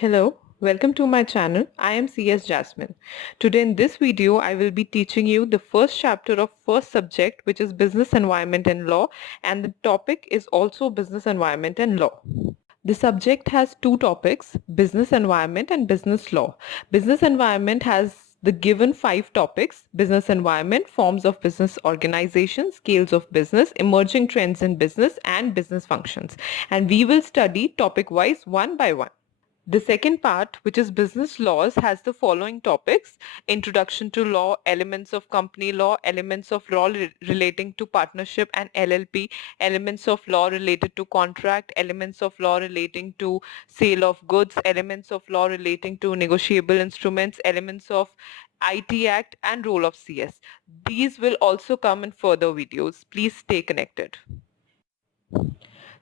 Hello, welcome to my channel. I am CS Jasmine. Today in this video, I will be teaching you the first chapter of first subject, which is business environment and law, and the topic is also business environment and law. The subject has two topics, business environment and business law. Business environment has the given five topics: business environment, forms of business organization, scales of business, emerging trends in business, and business functions. And we will study topic wise one by one. The second part, which is business laws, has the following topics: introduction to law, elements of company law, elements of law relating to partnership and LLP, elements of law related to contract, elements of law relating to sale of goods, elements of law relating to negotiable instruments, elements of IT Act, and role of CS. These will also come in further videos. Please stay connected.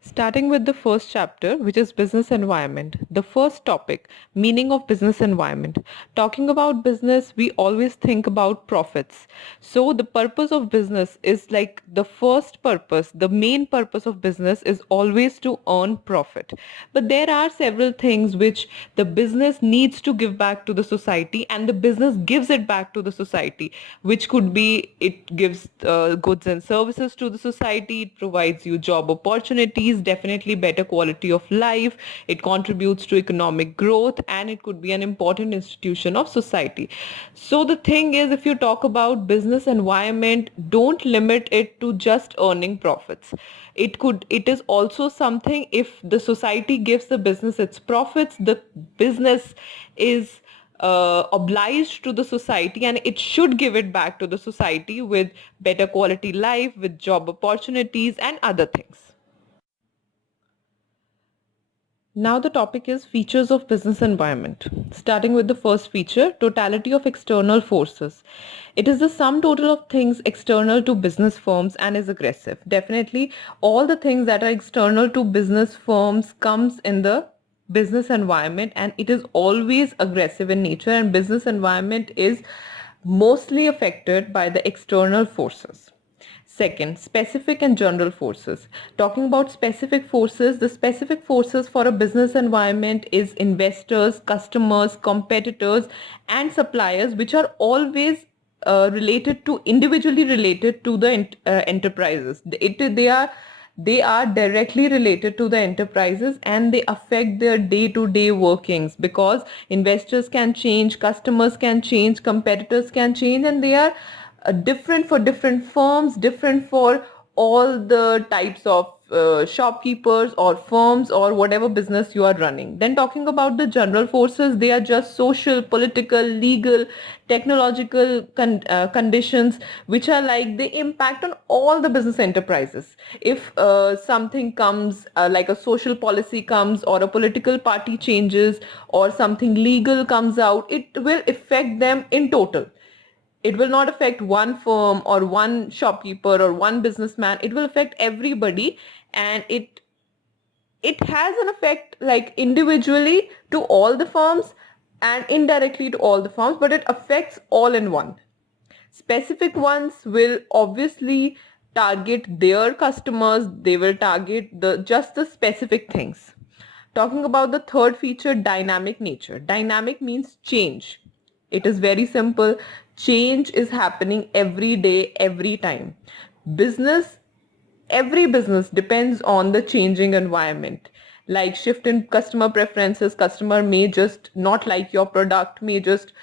Starting with the first chapter, which is business environment. The first topic, meaning of business environment. Talking about business, we always think about profits. So the purpose of business is like the first purpose, the main purpose of business is always to earn profit. But there are several things which the business needs to give back to the society, and the business gives it back to the society, which could be it gives goods and services to the society, it provides you job opportunities, definitely better quality of life, it contributes to economic growth, and it could be an important institution of society. So the thing is, if you talk about business environment, don't limit it to just earning profits. It is also something, if the society gives the business its profits, the business is obliged to the society, and it should give it back to the society with better quality life, with job opportunities and other things. Now the topic is features of business environment. Starting with the first feature, totality of external forces. It is the sum total of things external to business firms and is aggressive. Definitely all the things that are external to business firms comes in the business environment, and it is always aggressive in nature, and business environment is mostly affected by the external forces. Second, specific and general forces. Talking about specific forces, the specific forces for a business environment is investors, customers, competitors, and suppliers, which are always related to, individually related to the enterprises. They are directly related to the enterprises, and they affect their day-to-day workings, because investors can change, customers can change, competitors can change, and they are different for different firms, different for all the types of shopkeepers or firms or whatever business you are running. Then talking about the general forces, they are just social, political, legal, technological conditions, which are like they impact on all the business enterprises. If something comes, like a social policy comes, or a political party changes, or something legal comes out, it will affect them in total. It will not affect one firm or one shopkeeper or one businessman. It will affect everybody, and it has an effect like individually to all the firms and indirectly to all the firms, but it affects all in one. Specific ones will obviously target their customers. They will target the specific things. Talking about the third feature, dynamic nature. Dynamic means change. It is very simple. Change is happening every day, every time. Business, every business depends on the changing environment. Like shift in customer preferences, customer may just not like your product, may just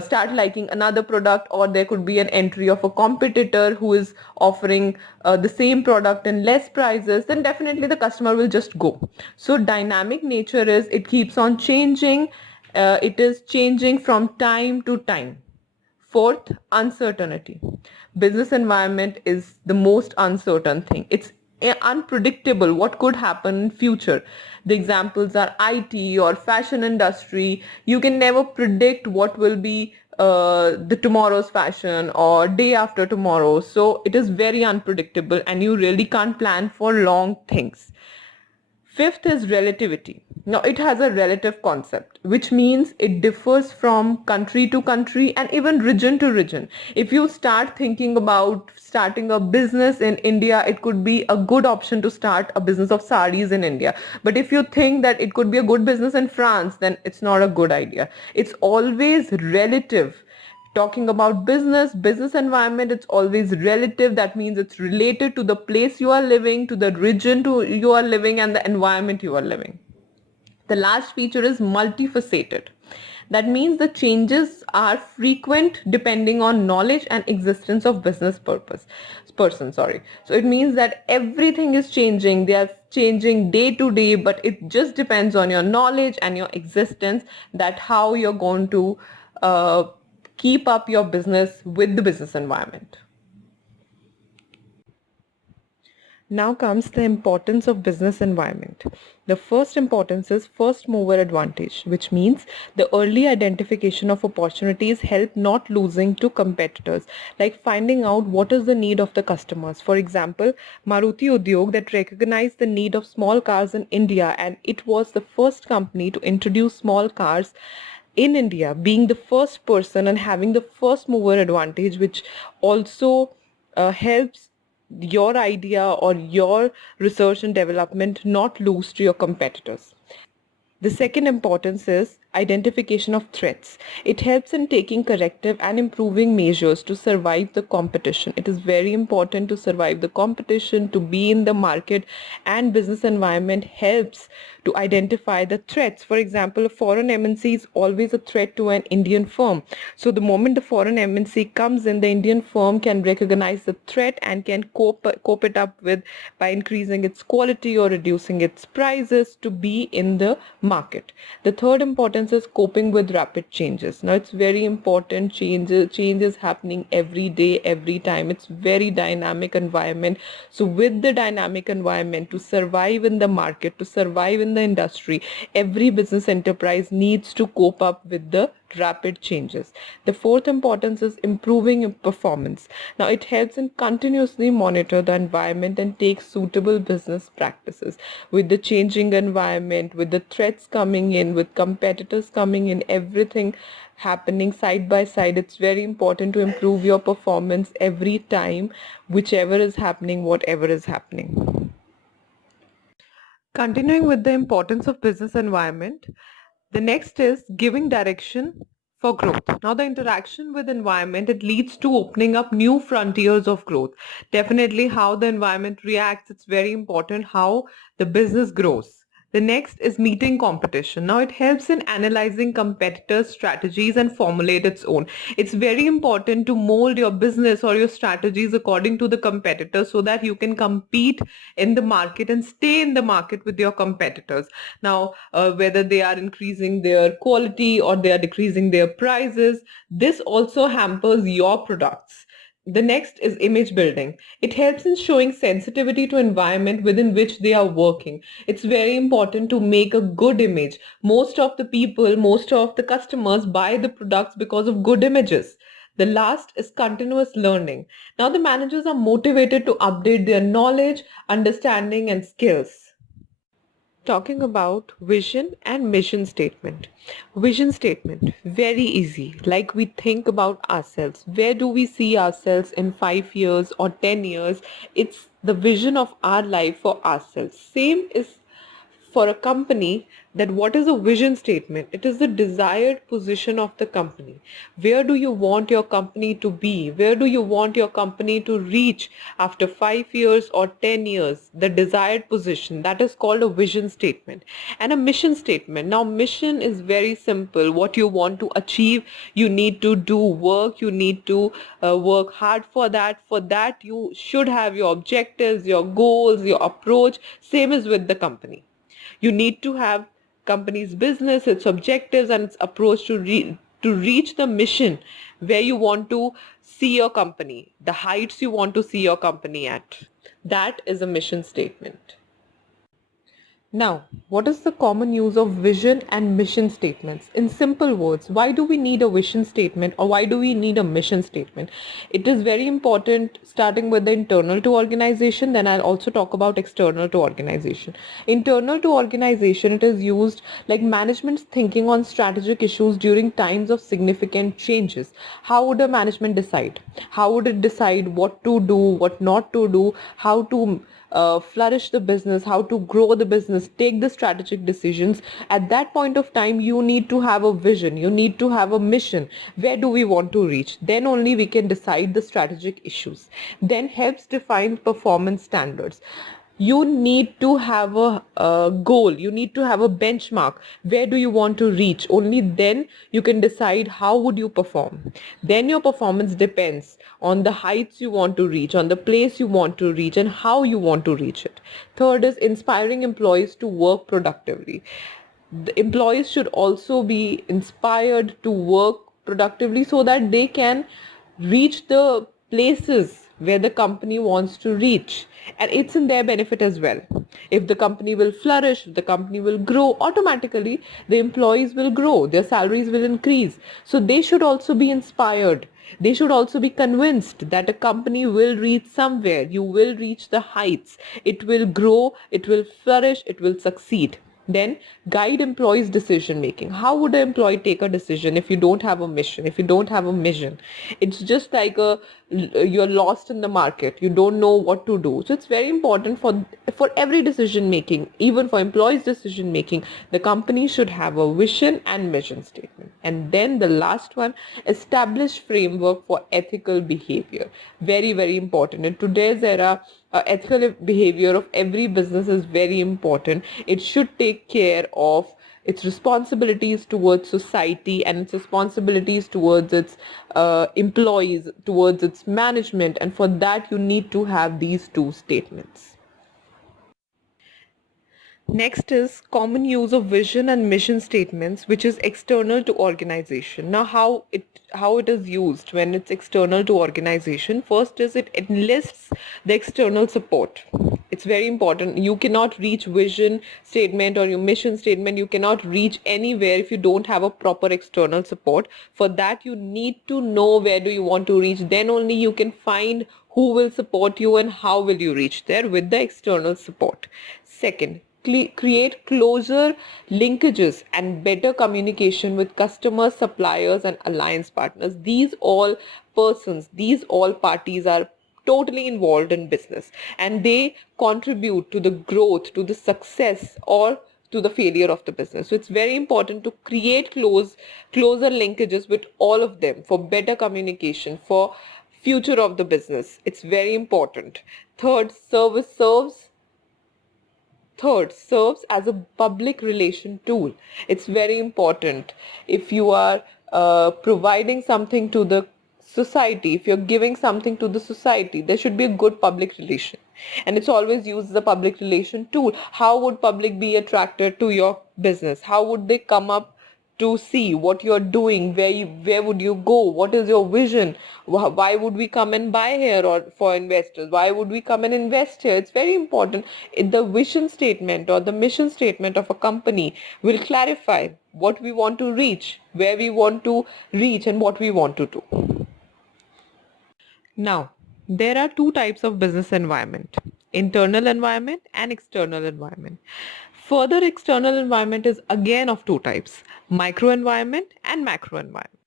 start liking another product, or there could be an entry of a competitor who is offering the same product in less prices, then definitely the customer will just go. So dynamic nature is it keeps on changing. It is changing from time to time. Fourth, uncertainty. Business environment is the most uncertain thing. It's unpredictable what could happen in future. The examples are IT or fashion industry. You can never predict what will be the tomorrow's fashion or day after tomorrow. So it is very unpredictable, and you really can't plan for long things. Fifth is relativity. Now, it has a relative concept, which means it differs from country to country and even region to region. If you start thinking about starting a business in India, it could be a good option to start a business of saris in India. But if you think that it could be a good business in France, then it's not a good idea. It's always relative. Talking about business environment, it's always relative. That means it's related to the place you are living, to the region you are living, and the environment you are living. The last feature is multifaceted. That means the changes are frequent depending on knowledge and existence of business person. So it means that everything is changing. They are changing day to day, but it just depends on your knowledge and your existence, that how you're going to uh, keep up your business with the business environment. Now comes the importance of business environment. The first importance is first mover advantage, which means the early identification of opportunities help not losing to competitors, like finding out what is the need of the customers. For example, Maruti Udyog that recognized the need of small cars in India, and it was the first company to introduce small cars in India, being the first person and having the first mover advantage, which also helps your idea or your research and development not lose to your competitors. The second importance is identification of threats. It helps in taking corrective and improving measures to survive the competition. It is very important to survive the competition, to be in the market, and business environment helps to identify the threats. For example, a foreign MNC is always a threat to an Indian firm. So the moment the foreign MNC comes in, the Indian firm can recognize the threat and can cope it up with by increasing its quality or reducing its prices to be in the market. The third importance is coping with rapid changes. Now it's very important. Changes happening every day, every time. It's very dynamic environment. So with the dynamic environment, to survive in the market, to survive in the industry, every business enterprise needs to cope up with the rapid changes. The fourth importance is improving performance. Now it helps in continuously monitor the environment and take suitable business practices. With the changing environment, with the threats coming in, with competitors coming in, everything happening side by side, it's very important to improve your performance every time, whichever is happening, whatever is happening. Continuing with the importance of business environment, the next is giving direction for growth. Now the interaction with environment, it leads to opening up new frontiers of growth. Definitely how the environment reacts, it's very important how the business grows. The next is meeting competition. Now it helps in analyzing competitors' strategies and formulate its own. It's very important to mold your business or your strategies according to the competitors so that you can compete in the market and stay in the market with your competitors. Now, whether they are increasing their quality or they are decreasing their prices, this also hampers your products. The next is image building. It helps in showing sensitivity to environment within which they are working. It's very important to make a good image. Most of the people, most of the customers buy the products because of good images. The last is continuous learning. Now the managers are motivated to update their knowledge, understanding and skills. Talking about vision and mission statement. Vision statement, very easy. Like we think about ourselves. Where do we see ourselves in 5 years or 10 years? It's the vision of our life for ourselves. Same is for a company, that what is a vision statement? It is the desired position of the company. Where do you want your company to be? Where do you want your company to reach after 5 years or 10 years? The desired position, that is called a vision statement. And a mission statement. Now mission is very simple. What you want to achieve, you need to do work, you need to work hard for that. For that you should have your objectives, your goals, your approach. Same is with the company. You need to have company's business, its objectives and its approach to reach the mission where you want to see your company, the heights you want to see your company at. That is a mission statement. Now, what is the common use of vision and mission statements? In simple words, why do we need a vision statement or why do we need a mission statement? It is very important, starting with the internal to organization, then I'll also talk about external to organization. Internal to organization, it is used like management's thinking on strategic issues during times of significant changes. How would a management decide? How would it decide what to do, what not to do, how to flourish the business, how to grow the business, take the strategic decisions. At that point of time, you need to have a vision, you need to have a mission. Where do we want to reach? Then only we can decide the strategic issues. Then helps define performance standards. You need to have a goal, you need to have a benchmark. Where do you want to reach? Only then you can decide how would you perform. Then your performance depends on the heights you want to reach, on the place you want to reach, and how you want to reach it. Third is inspiring employees to work productively. The employees should also be inspired to work productively so that they can reach the places where the company wants to reach, and it's in their benefit as well. If the company will flourish, if the company will grow, automatically the employees will grow, their salaries will increase. So they should also be inspired, they should also be convinced that a company will reach somewhere, you will reach the heights, it will grow, it will flourish, it will succeed. Then guide employees decision making. How would an employee take a decision if you don't have a mission, if you don't have a mission? It's just like a you're lost in the market, you don't know what to do. So it's very important for every decision making, even for employees decision making, the company should have a vision and mission statement. And then the last one, establish framework for ethical behavior. Very, very important in today's era. Ethical behavior of every business is very important. It should take care of its responsibilities towards society and its responsibilities towards its employees, towards its management, and for that you need to have these two statements. Next is common use of vision and mission statements, which is external to organization. Now, how it is used when it's external to organization? First is it enlists the external support. It's very important. You cannot reach vision statement or your mission statement. You cannot reach anywhere if you don't have a proper external support. For that, you need to know where do you want to reach. Then only you can find who will support you and how will you reach there with the external support. Second, create closer linkages and better communication with customers, suppliers, and alliance partners. These all persons, these all parties are totally involved in business, and they contribute to the growth, to the success, or to the failure of the business. So it's very important to create closer linkages with all of them for better communication, for future of the business. It's very important. Third, serves as a public relation tool. It's very important. If you are providing something to the society, if you're giving something to the society, there should be a good public relation. And it's always used as a public relation tool. How would public be attracted to your business? How would they come up to see what you're doing, where would you go, what is your vision, why would we come and buy here, or for investors, why would we come and invest here? It's very important. The vision statement or the mission statement of a company will clarify what we want to reach, where we want to reach, and what we want to do. Now, there are two types of business environment: internal environment and external environment. Further, external environment is again of two types: micro environment and macro environment.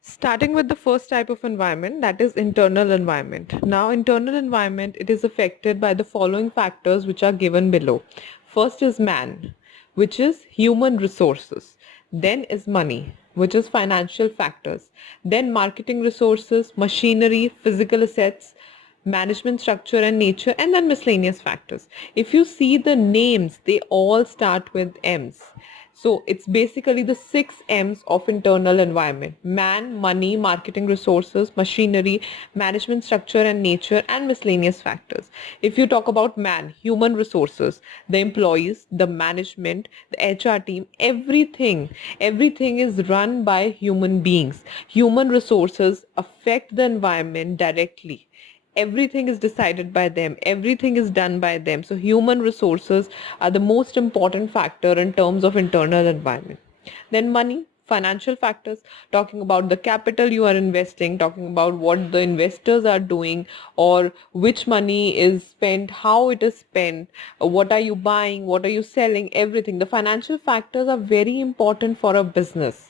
Starting with the first type of environment, that is internal environment. Now, internal environment, it is affected by the following factors which are given below. First is man, which is human resources. Then is money, which is financial factors. Then marketing resources, machinery, physical assets, management structure and nature, and then miscellaneous factors. If you see the names, they all start with M's. So it's basically the 6 M's of internal environment: man, money, marketing resources, machinery, management structure and nature, and miscellaneous factors. If you talk about man, human resources, the employees, the management, the HR team, everything is run by human beings. Human resources affect the environment directly. everything is decided by them, everything is done by them. So human resources are the most important factor in terms of internal environment. Then money, financial factors, talking about the capital you are investing, talking about what the investors are doing, or which money is spent, how it is spent, what are you buying, what are you selling, everything. The financial factors are very important for a business.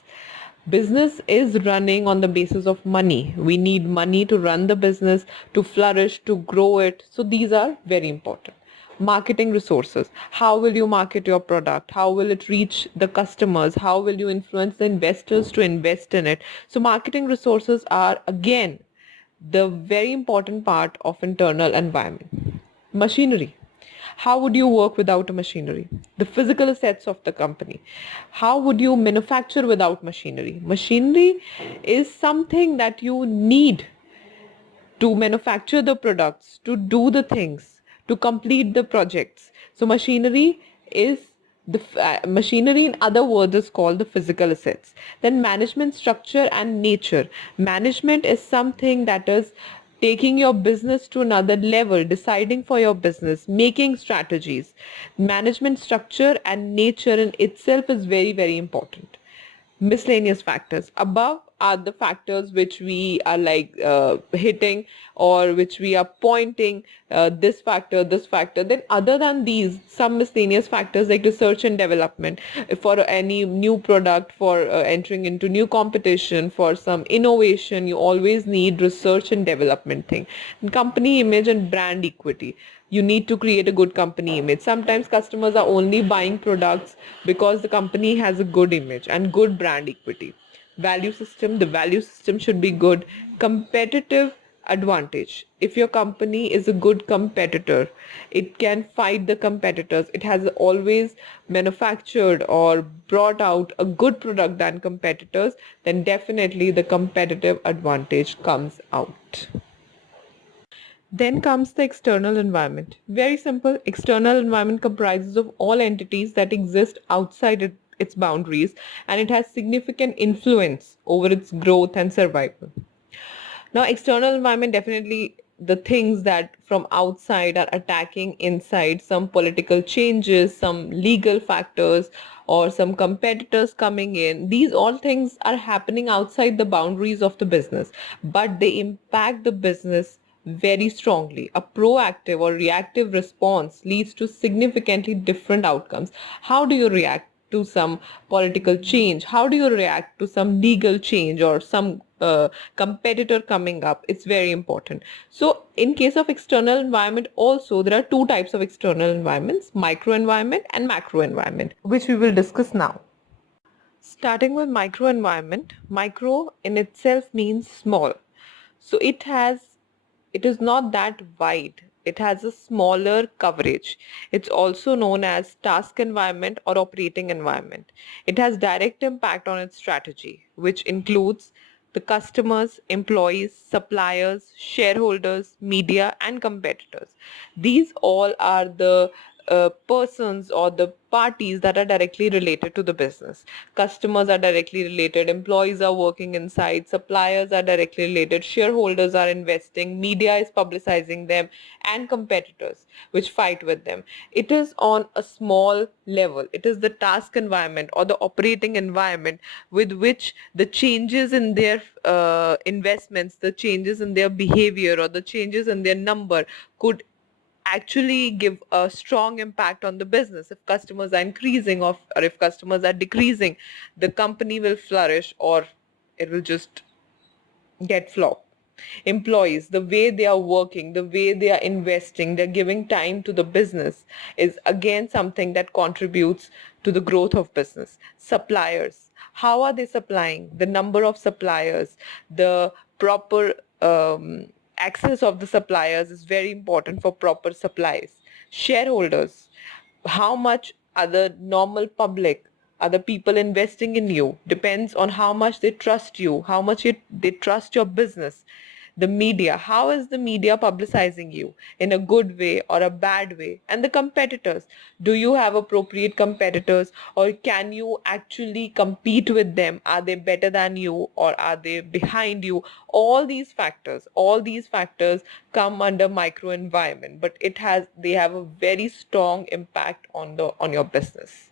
Business is running on the basis of money. We need money to run the business, to flourish, to grow it. So these are very important. Marketing resources. How will you market your product? How will it reach the customers? How will you influence the investors to invest in it? So marketing resources are again the very important part of internal environment. Machinery. How would you work without a machinery? The physical assets of the company. How would you manufacture without machinery? Machinery is something that you need to manufacture the products, to do the things, to complete the projects. So machinery is machinery in other words is called the physical assets. Then management structure and nature. Management is something that is taking your business to another level, deciding for your business, making strategies. Management structure and nature in itself is very, very important. Miscellaneous factors above are the factors which we are like hitting, or which we are pointing, this factor. Then other than these, some miscellaneous factors like research and development for any new product, for entering into new competition, for some innovation, you always need research and development thing. And company image and brand equity. You need to create a good company image. Sometimes customers are only buying products because the company has a good image and good brand equity. Value system, the value system should be good. Competitive advantage. If your company is a good competitor, it can fight the competitors. It has always manufactured or brought out a good product than competitors, then definitely the competitive advantage comes out. Then comes the external environment. Very simple. External environment comprises of all entities that exist outside its boundaries, and it has significant influence over its growth and survival. Now, external environment, definitely the things that from outside are attacking inside, some political changes, some legal factors, or some competitors coming in. These all things are happening outside the boundaries of the business, but they impact the business very strongly. A proactive or reactive response leads to significantly different outcomes. How do you react to some political change? How do you react to some legal change or some competitor coming up? It's very important. So in case of external environment also, there are two types of external environments: micro environment and macro environment, which we will discuss now. Starting with micro environment, micro in itself means small. So it is not that wide. It has a smaller coverage. It's also known as task environment or operating environment. It has direct impact on its strategy, which includes the customers, employees, suppliers, shareholders, media, and competitors. These all are the persons or the parties that are directly related to the business. Customers are directly related, employees are working inside, suppliers are directly related, shareholders are investing, media is publicizing them, and competitors which fight with them. It is on a small level. It is the task environment or the operating environment with which the changes in their investments, the changes in their behavior, or the changes in their number could actually give a strong impact on the business. If customers are increasing, or if customers are decreasing, the company will flourish or it will just get flop. Employees, the way they are working, the way they are investing, they're giving time to the business is again something that contributes to the growth of business. Suppliers, how are they supplying? The number of suppliers, the proper access of the suppliers is very important for proper supplies. Shareholders, how much are the normal public, are the people investing in you, depends on how much they trust you, how much they trust your business. The media, how is the media publicizing you in a good way or a bad way? And the competitors, do you have appropriate competitors, or can you actually compete with them? Are they better than you or are they behind you? All these factors come under microenvironment, but they have a very strong impact on your business.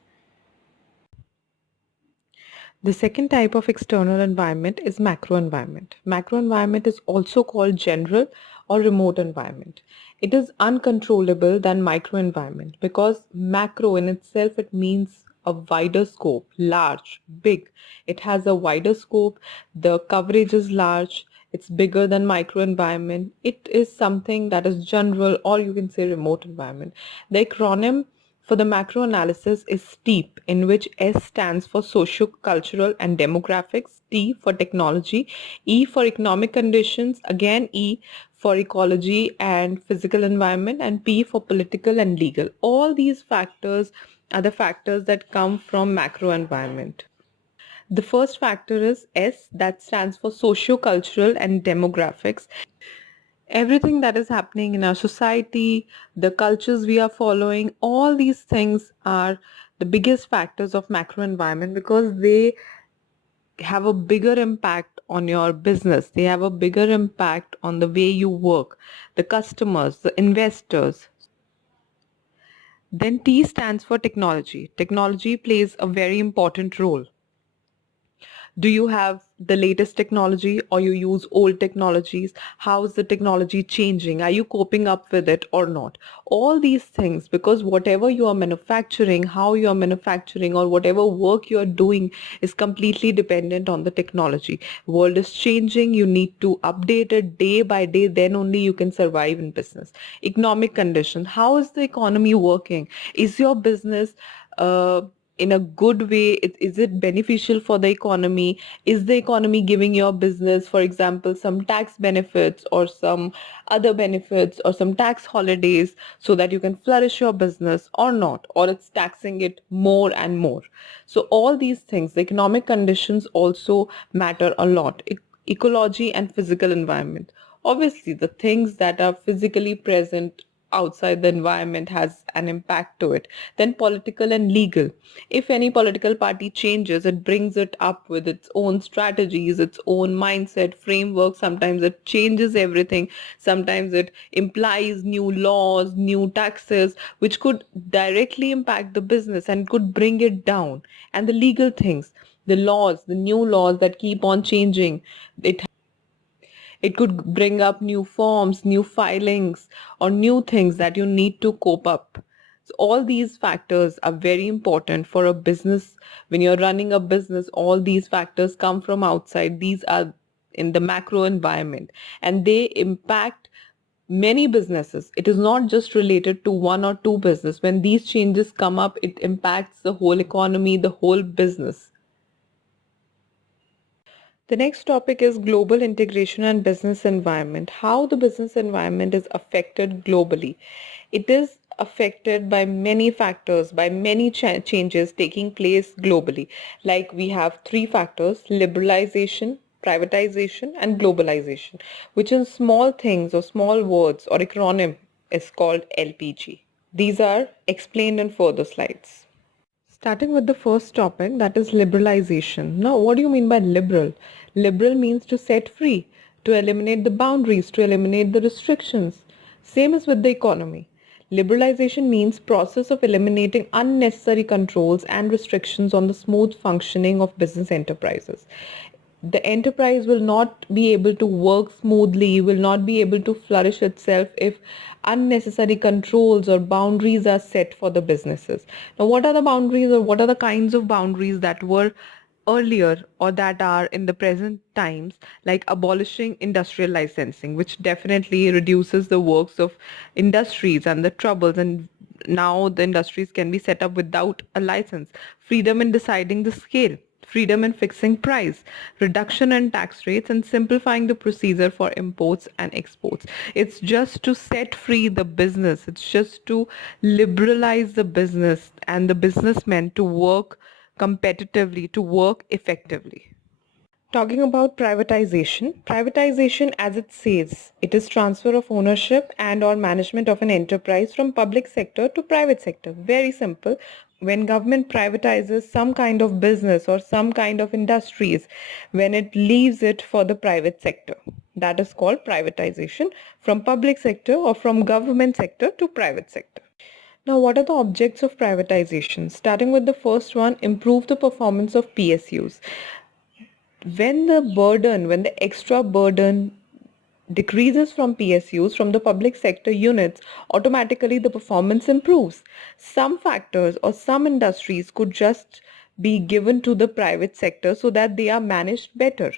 The second type of external environment is macro environment. Macro environment is also called general or remote environment. It is uncontrollable than micro environment because macro in itself, it means a wider scope, large, big. It has a wider scope. The coverage is large. It's bigger than micro environment. It is something that is general, or you can say remote environment. The acronym for the macro analysis is STEEP, in which S stands for socio-cultural and demographics, T for technology, E for economic conditions, again E for ecology and physical environment, and P for political and legal. All these factors are the factors that come from macro environment. The first factor is S, that stands for socio-cultural and demographics. Everything that is happening in our society, the cultures we are following, all these things are the biggest factors of macro environment because they have a bigger impact on your business. They have a bigger impact on the way you work, the customers, the investors. Then T stands for technology. Technology plays a very important role. Do you have the latest technology or you use old technologies? How is the technology changing? Are you coping up with it or not? All these things, because whatever you are manufacturing, how you are manufacturing, or whatever work you are doing is completely dependent on the technology. World is changing. You need to update it day by day. Then only you can survive in business. Economic condition. How is the economy working? Is your business in a good way? Is it beneficial for the economy? Is the economy giving your business, for example, some tax benefits or some other benefits or some tax holidays so that you can flourish your business or not, or it's taxing it more and more? So all these things, the economic conditions also matter a lot. Ecology and physical environment, obviously the things that are physically present outside the environment has an impact to it. Then political and legal. If any political party changes, it brings it up with its own strategies, its own mindset, framework. Sometimes it changes everything. Sometimes it implies new laws, new taxes, which could directly impact the business and could bring it down. And the legal things, the laws, the new laws that keep on changing. It could bring up new forms, new filings, or new things that you need to cope up. So all these factors are very important for a business. When you're running a business, all these factors come from outside. These are in the macro environment and they impact many businesses. It is not just related to one or two business. When these changes come up, it impacts the whole economy, the whole business. The next topic is global integration and business environment. How the business environment is affected globally. It is affected by many factors, by many changes taking place globally. Like we have three factors: liberalization, privatization, and globalization, which in small things or small words or acronym is called LPG. These are explained in further slides. Starting with the first topic, that is liberalization. Now, what do you mean by liberal? Liberal means to set free, to eliminate the boundaries, to eliminate the restrictions. Same as with the economy. Liberalization means process of eliminating unnecessary controls and restrictions on the smooth functioning of business enterprises. The enterprise will not be able to work smoothly, will not be able to flourish itself if unnecessary controls or boundaries are set for the businesses. Now, what are the boundaries or what are the kinds of boundaries that were earlier or that are in the present times, like abolishing industrial licensing, which definitely reduces the works of industries and the troubles, and now the industries can be set up without a license. Freedom in deciding the scale, freedom in fixing price, reduction in tax rates, and simplifying the procedure for imports and exports. It's just to set free the business. It's just to liberalize the business and the businessmen to work competitively, to work effectively. Talking about privatization as it says, it is transfer of ownership and or management of an enterprise from public sector to private sector. Very simple. When government privatizes some kind of business or some kind of industries, when it leaves it for the private sector, that is called privatization from public sector or from government sector to private sector. Now, what are the objects of privatization? Starting with the first one, improve the performance of PSUs. When the extra burden decreases from PSUs, from the public sector units, automatically the performance improves. Some factors or some industries could just be given to the private sector so that they are managed better.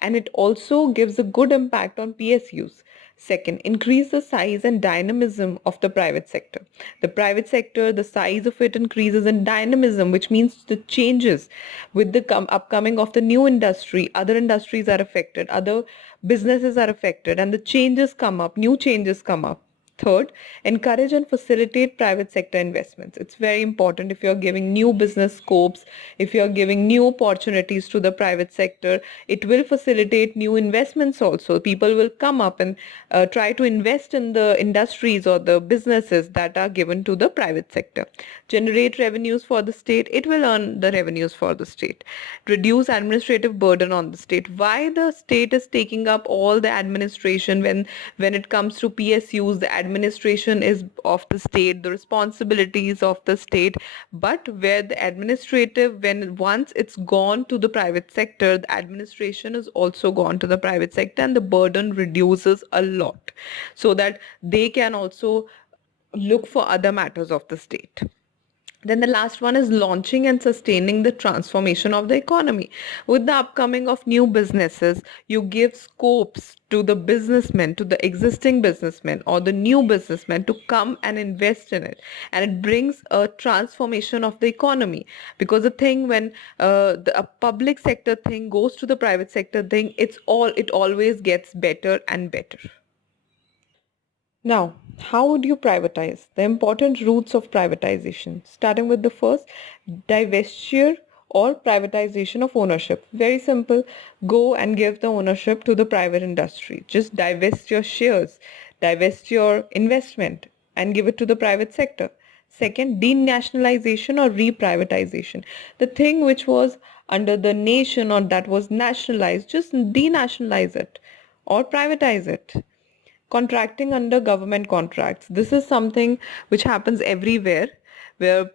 And it also gives a good impact on PSUs. Second, increase the size and dynamism of the private sector. The private sector, the size of it increases in dynamism, which means the changes with the upcoming of the new industry, other industries are affected, other businesses are affected, and the changes come up, new changes come up. Third, encourage and facilitate private sector investments. It's very important if you're giving new business scopes, if you're giving new opportunities to the private sector, it will facilitate new investments also. People will come up and try to invest in the industries or the businesses that are given to the private sector. Generate revenues for the state, it will earn the revenues for the state. Reduce administrative burden on the state. Why the state is taking up all the administration when it comes to PSUs, the administration is of the state, the responsibilities of the state, but where the administrative, when once it's gone to the private sector, the administration is also gone to the private sector and the burden reduces a lot so that they can also look for other matters of the state. Then the last one is launching and sustaining the transformation of the economy. With the upcoming of new businesses, you give scopes to the businessmen, to the existing businessmen or the new businessmen to come and invest in it. And it brings a transformation of the economy. Because the thing when a public sector thing goes to the private sector thing, it always gets better and better. Now, how would you privatize? The important routes of privatization. Starting with the first, divestiture or privatization of ownership. Very simple. Go and give the ownership to the private industry. Just divest your shares, divest your investment and give it to the private sector. Second, denationalization or reprivatization. The thing which was under the nation or that was nationalized, just denationalize it or privatize it. Contracting under government contracts. This is something which happens everywhere where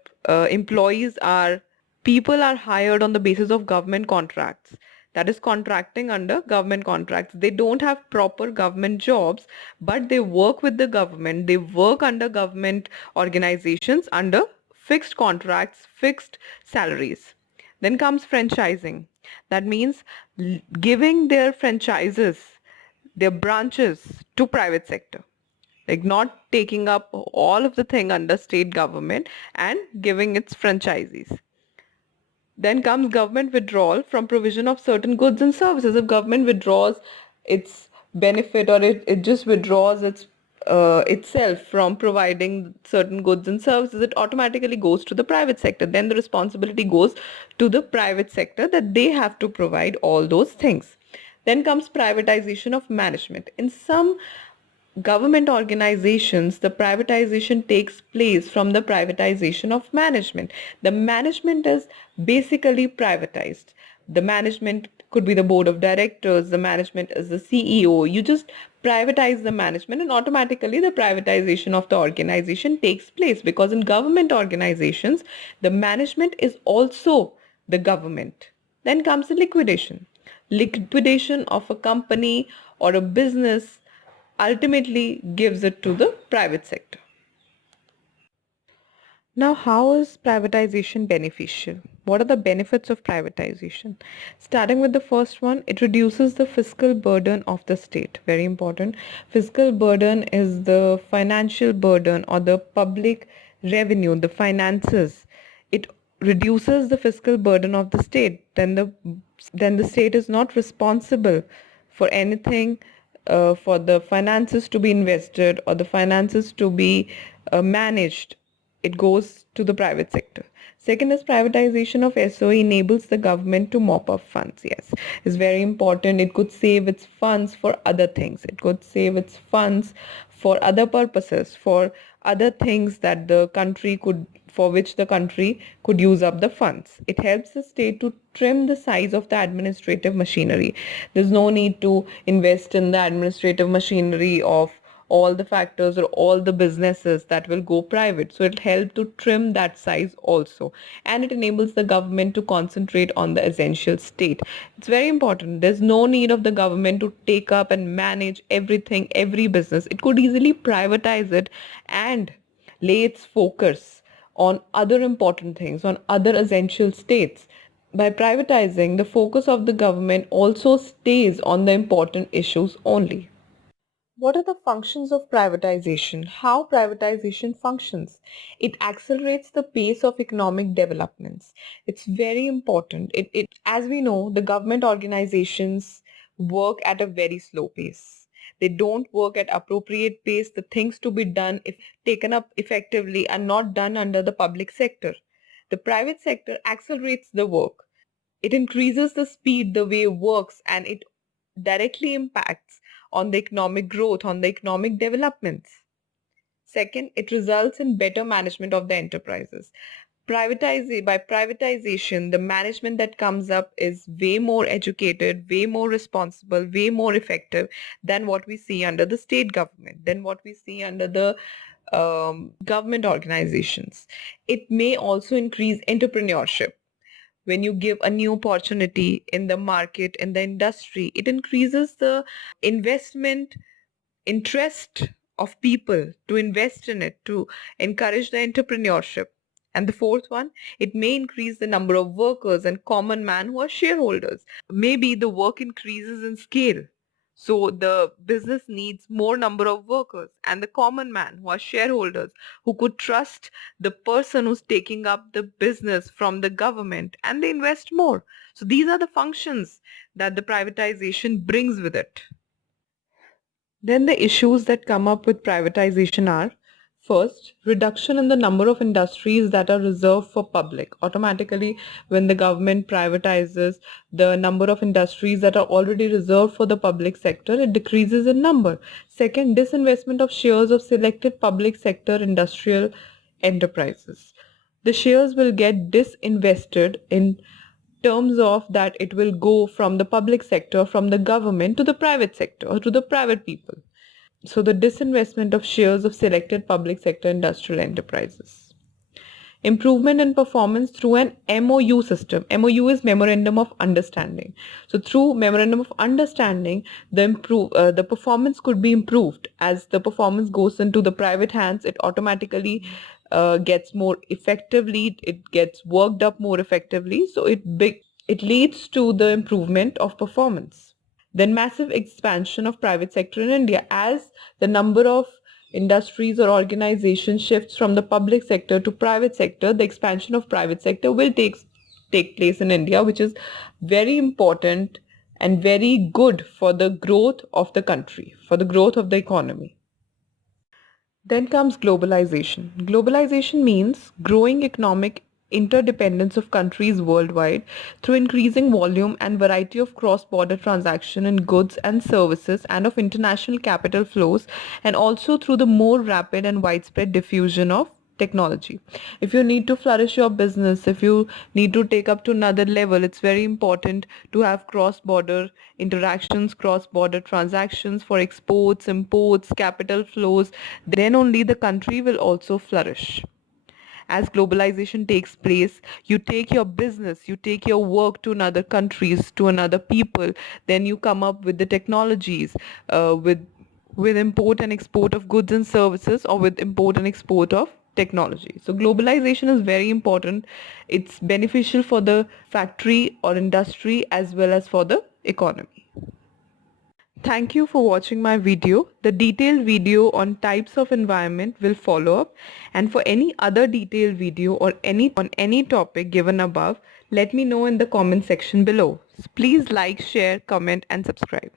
people are hired on the basis of government contracts. That is contracting under government contracts. They don't have proper government jobs, but they work with the government. They work under government organizations under fixed contracts, fixed salaries. Then comes franchising. That means giving their franchises, their branches to private sector, like not taking up all of the thing under state government and giving its franchisees. Then comes government withdrawal from provision of certain goods and services. If government withdraws its benefit or it just withdraws itself from providing certain goods and services, it automatically goes to the private sector. Then the responsibility goes to the private sector that they have to provide all those things. Then comes privatization of management. In some government organizations, the privatization takes place from the privatization of management. The management is basically privatized. The management could be the board of directors, the management is the CEO. You just privatize the management and automatically the privatization of the organization takes place, because in government organizations, the management is also the government. Then comes the liquidation. Liquidation of a company or a business ultimately gives it to the private sector. Now, how is privatization beneficial? What are the benefits of privatization? Starting with the first one, it reduces the fiscal burden of the state. Very important. Fiscal burden is the financial burden or the public revenue, the finances. It reduces the fiscal burden of the state. Then the state is not responsible for anything, for the finances to be invested or the finances to be managed. It goes to the private sector. Second is privatization of SOE enables the government to mop up funds. Yes, it's very important. It could save its funds for other things. It could save its funds for other purposes, for other things that the country could, for which the country could use up the funds. It helps the state to trim the size of the administrative machinery. There's no need to invest in the administrative machinery of all the factors or all the businesses that will go private. So it'll help to trim that size also. And it enables the government to concentrate on the essential state. It's very important. There's no need of the government to take up and manage everything, every business. It could easily privatize it and lay its focus on other important things, on other essential states. By privatizing, the focus of the government also stays on the important issues only. What are the functions of privatization? How privatization functions? It accelerates the pace of economic developments. It's very important. As we know, the government organizations work at a very slow pace. They don't work at appropriate pace. The things to be done, if taken up effectively, are not done under the public sector. The private sector accelerates the work. It increases the speed the way it works, and it directly impacts on the economic growth, on the economic developments. Second, it results in better management of the enterprises. By privatization, the management that comes up is way more educated, way more responsible, way more effective than what we see under the state government, than what we see under the government organizations. It may also increase entrepreneurship. When you give a new opportunity in the market, in the industry, it increases the investment interest of people to invest in it, to encourage the entrepreneurship. And the fourth one, it may increase the number of workers and common man who are shareholders. Maybe the work increases in scale. So the business needs more number of workers and the common man who are shareholders who could trust the person who's taking up the business from the government, and they invest more. So these are the functions that the privatization brings with it. Then the issues that come up with privatization are: first, reduction in the number of industries that are reserved for public. Automatically, when the government privatizes, the number of industries that are already reserved for the public sector, it decreases in number. Second, disinvestment of shares of selected public sector industrial enterprises. The shares will get disinvested in terms of that it will go from the public sector, from the government to the private sector or to the private people. So the disinvestment of shares of selected public sector industrial enterprises. Improvement in performance through an MOU system. MOU is Memorandum of Understanding. So through Memorandum of Understanding, the performance could be improved. As the performance goes into the private hands, it automatically gets more effectively, it gets worked up more effectively. So it leads to the improvement of performance. Then massive expansion of private sector in India. As the number of industries or organizations shifts from the public sector to private sector, the expansion of private sector will take place in India, which is very important and very good for the growth of the country, for the growth of the economy. Then comes globalization. Globalization means growing economic interdependence of countries worldwide through increasing volume and variety of cross-border transaction in goods and services and of international capital flows, and also through the more rapid and widespread diffusion of technology. If you need to flourish your business, if you need to take up to another level, it's very important to have cross-border interactions, cross-border transactions for exports, imports, capital flows. Then only the country will also flourish. As globalization takes place, you take your business, you take your work to another countries, to another people, then you come up with the technologies, with import and export of goods and services, or with import and export of technology. So globalization is very important. It's beneficial for the factory or industry as well as for the economy. Thank you for watching my video. The detailed video on types of environment will follow up, and for any other detailed video or any topic given above, let me know in the comment section below. Please like, share, comment and subscribe.